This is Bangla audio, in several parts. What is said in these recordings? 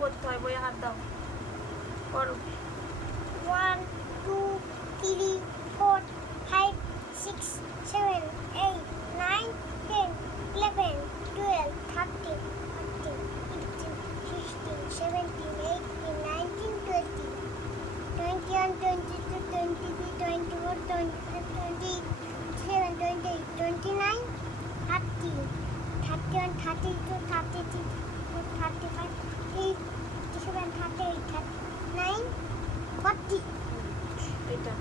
করতে হয়, বইয়ে হাত দাও, করো। 1 2 3 4 5 6 7 8 9 10 11 12 13 14 15 16 17 18 19 20 21 22 23 24 25 27 28 29 30 31 32 33 35 37 38 39 40 এটা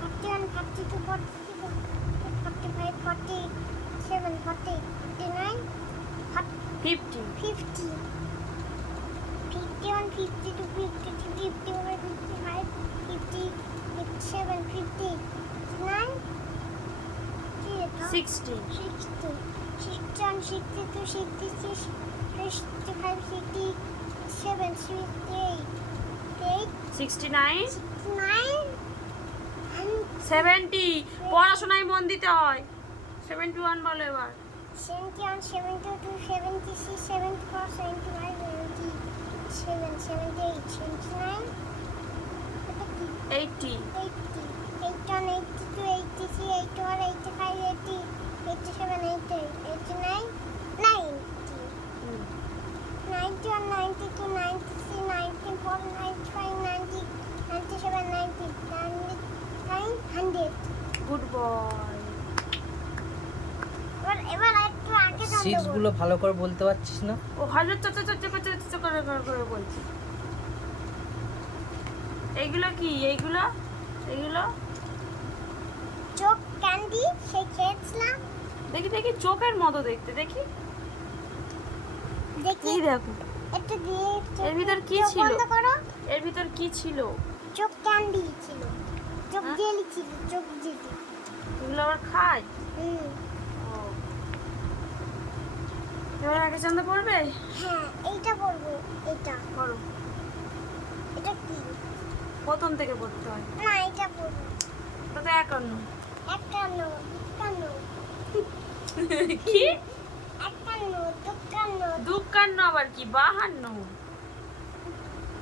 41 42 43 45 47 48 49 50 50 51 52 53 54 55 57 58 59 60 60 61 62 63 65 67 68 69 69 70 পড়াশোনায় মন দিতে হয়। 71 বলো এবার। 71 72 76 74 75 77 78 79 80 80 81 82 83 84 85 80 87 88 89 90 91 92 93 94 95 90 97 90 100 গুড বয়। এবার একটু আগে সিক্স গুলো ভালো করে বলতে পারছিস না? ও হাজার করে বলছি। এইগুলো কি? এইগুলো চোখ ক্যান্ডি সে খেয়েছিলাম। দেখি দেখি, চোখের মতো দেখতে, দেখি দেখি এই দেখো। একটু দিয়ে এর ভিতর কি চোখ ছিল? বন্ধ করো। এর ভিতর কি ছিল? চোখ ক্যান্ডি ছিল, চোখ হ্যাঁ? জেলি ছিল, চোখ জেলি। এগুলো আবার খায়? হুম, ও, এবার আগে চান্দা পড়বে? হ্যাঁ এইটা বলবো। এটা করো, এটা কি? প্রথম থেকে পড়তে হয়। না এটা বলবো। তো 51 একান্ন একান্ন কি? একান্ন দুকান্ন দুঃখান্ন আবার কি? 52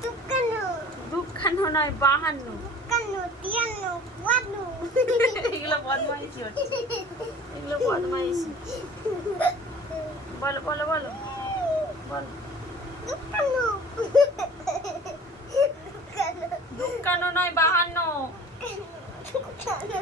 দুকান্ন দুঃখান্ন নয়, 52। দুকান্ন তিয়ান্ন চুয়ান্ন। এগুলো বদমাইশি হচ্ছে, এগুলো বদমাইশি। বলো বলো বলো বলো। দুকান্ন দুঃখান্ন নয়, 52। দুকান্ন